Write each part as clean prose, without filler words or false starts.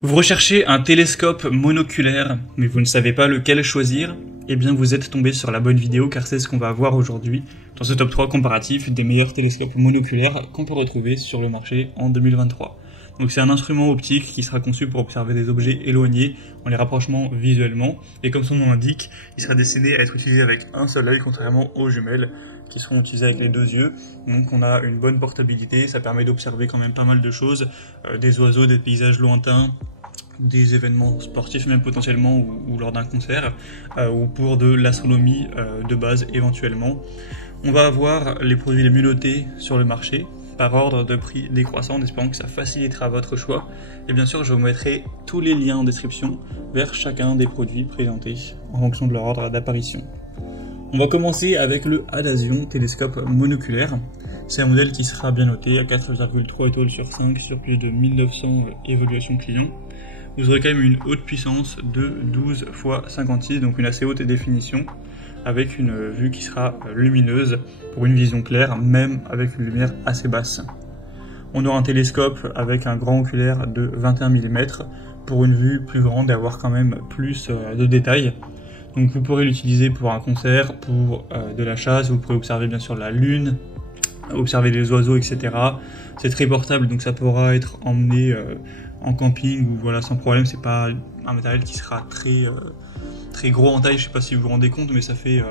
Vous recherchez un télescope monoculaire, mais vous ne savez pas lequel choisir? Eh bien vous êtes tombé sur la bonne vidéo car c'est ce qu'on va voir aujourd'hui dans ce top 3 comparatif des meilleurs télescopes monoculaires qu'on peut retrouver sur le marché en 2023. Donc c'est un instrument optique qui sera conçu pour observer des objets éloignés en les rapprochant visuellement, et comme son nom l'indique, il sera destiné à être utilisé avec un seul œil contrairement aux jumelles qui seront utilisées avec les deux yeux. Donc on a une bonne portabilité, ça permet d'observer quand même pas mal de choses, des oiseaux, des paysages lointains, des événements sportifs même potentiellement ou lors d'un concert, ou pour de l'astronomie de base éventuellement. On va avoir les produits les mieux notés sur le marché par ordre de prix décroissant, en espérant que ça facilitera votre choix. Et bien sûr, je vous mettrai tous les liens en description vers chacun des produits présentés en fonction de leur ordre d'apparition. On va commencer avec le Adasion télescope monoculaire. C'est un modèle qui sera bien noté à 4,3 étoiles sur 5 sur plus de 1900 évaluations clients. Vous aurez quand même une haute puissance de 12 x 56, donc une assez haute définition, avec une vue qui sera lumineuse pour une vision claire, même avec une lumière assez basse. On aura un télescope avec un grand oculaire de 21 mm pour une vue plus grande et avoir quand même plus de détails. Donc vous pourrez l'utiliser pour un concert, pour de la chasse, vous pourrez observer bien sûr la lune, observer les oiseaux, etc. C'est très portable, donc ça pourra être emmené en camping ou voilà sans problème. C'est pas un matériel qui sera très gros en taille, je sais pas si vous vous rendez compte, mais ça fait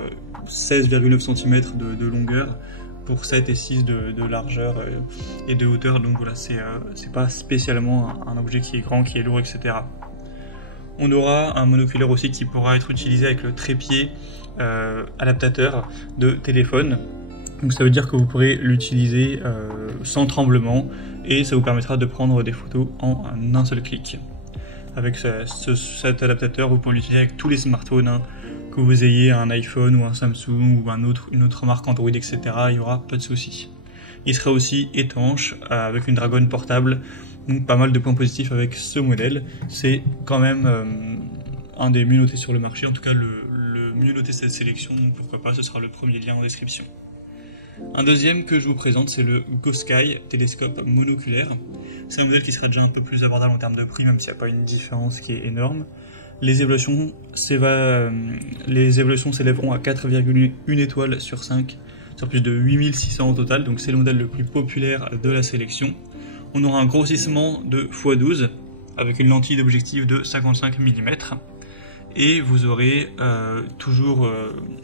16,9 cm de longueur pour 7 et 6 de largeur et de hauteur, donc voilà, c'est pas spécialement un objet qui est grand, qui est lourd, etc. On aura un monoculaire aussi qui pourra être utilisé avec le trépied adaptateur de téléphone. Donc ça veut dire que vous pourrez l'utiliser sans tremblement et ça vous permettra de prendre des photos en un seul clic. Avec cet adaptateur, vous pouvez l'utiliser avec tous les smartphones, hein, que vous ayez un iPhone ou un Samsung ou une autre marque Android, etc. Il n'y aura pas de souci. Il sera aussi étanche avec une Dragon portable, donc pas mal de points positifs avec ce modèle. C'est quand même un des mieux notés sur le marché, en tout cas le mieux noté de cette sélection, donc pourquoi pas, ce sera le premier lien en description. Un deuxième que je vous présente, c'est le GoSky télescope monoculaire. C'est un modèle qui sera déjà un peu plus abordable en termes de prix, même s'il n'y a pas une différence qui est énorme. Les évaluations s'élèveront à 4,1 étoiles sur 5, sur plus de 8600 au total, donc c'est le modèle le plus populaire de la sélection. On aura un grossissement de x12, avec une lentille d'objectif de 55 mm. Et vous aurez toujours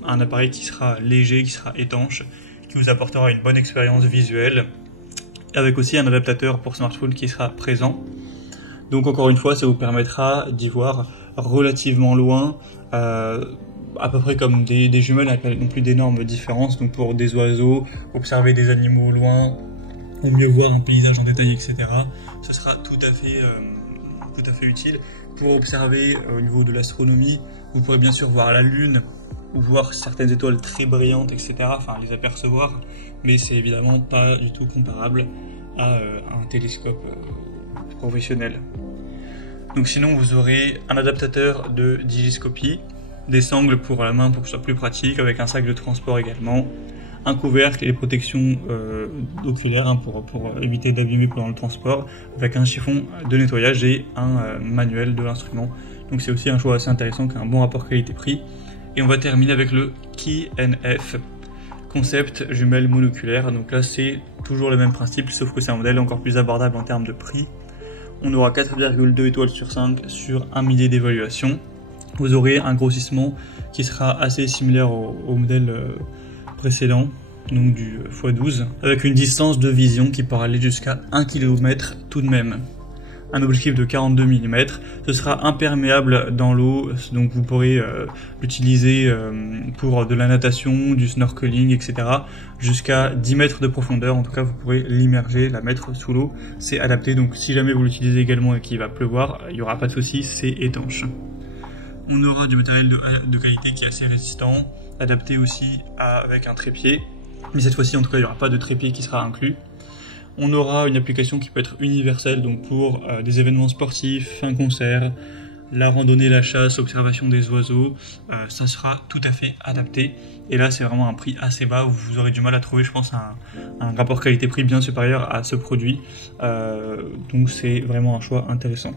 un appareil qui sera léger, qui sera étanche, qui vous apportera une bonne expérience visuelle, avec aussi un adaptateur pour smartphone qui sera présent. Donc encore une fois, ça vous permettra d'y voir relativement loin, à peu près comme des jumelles avec non plus d'énormes différences. Donc pour des oiseaux, observer des animaux au loin, ou mieux voir un paysage en détail, etc. Ce sera tout à fait utile. Pour observer au niveau de l'astronomie, vous pourrez bien sûr voir la lune, ou voir certaines étoiles très brillantes, etc. Enfin, les apercevoir, mais c'est évidemment pas du tout comparable à un télescope professionnel. Donc sinon, vous aurez un adaptateur de digiscopie, des sangles pour la main pour que ce soit plus pratique, avec un sac de transport également, un couvercle et des protections oculaires, hein, pour éviter d'abîmer pendant le transport, avec un chiffon de nettoyage et un manuel de l'instrument. Donc c'est aussi un choix assez intéressant qui a un bon rapport qualité-prix. Et on va terminer avec le KeyNF, concept jumelle monoculaire. Donc là c'est toujours le même principe, sauf que c'est un modèle encore plus abordable en termes de prix. On aura 4,2 étoiles sur 5 sur 1 millier d'évaluation. Vous aurez un grossissement qui sera assez similaire au modèle précédent, donc du x12, avec une distance de vision qui pourra aller jusqu'à 1 km tout de même. Un objectif de 42 mm, ce sera imperméable dans l'eau, donc vous pourrez l'utiliser pour de la natation, du snorkeling, etc. jusqu'à 10 mètres de profondeur. En tout cas vous pourrez l'immerger, la mettre sous l'eau, c'est adapté, donc si jamais vous l'utilisez également et qu'il va pleuvoir, il n'y aura pas de souci, c'est étanche. On aura du matériel de qualité qui est assez résistant, adapté aussi avec un trépied, mais cette fois-ci en tout cas il n'y aura pas de trépied qui sera inclus. On aura une application qui peut être universelle, donc pour des événements sportifs, un concert, la randonnée, la chasse, observation des oiseaux, ça sera tout à fait adapté. Et là, c'est vraiment un prix assez bas où vous aurez du mal à trouver, je pense, un rapport qualité-prix bien supérieur à ce produit. Donc c'est vraiment un choix intéressant.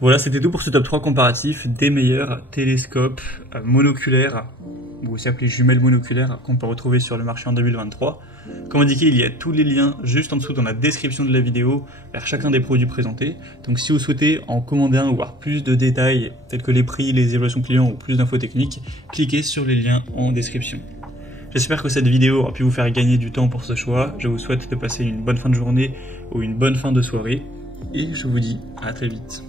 Voilà, c'était tout pour ce top 3 comparatif des meilleurs télescopes monoculaires, ou aussi appelés jumelles monoculaires, qu'on peut retrouver sur le marché en 2023. Comme indiqué, il y a tous les liens juste en dessous dans la description de la vidéo vers chacun des produits présentés. Donc si vous souhaitez en commander un ou voir plus de détails, tels que les prix, les évaluations clients ou plus d'infos techniques, cliquez sur les liens en description. J'espère que cette vidéo aura pu vous faire gagner du temps pour ce choix. Je vous souhaite de passer une bonne fin de journée ou une bonne fin de soirée. Et je vous dis à très vite.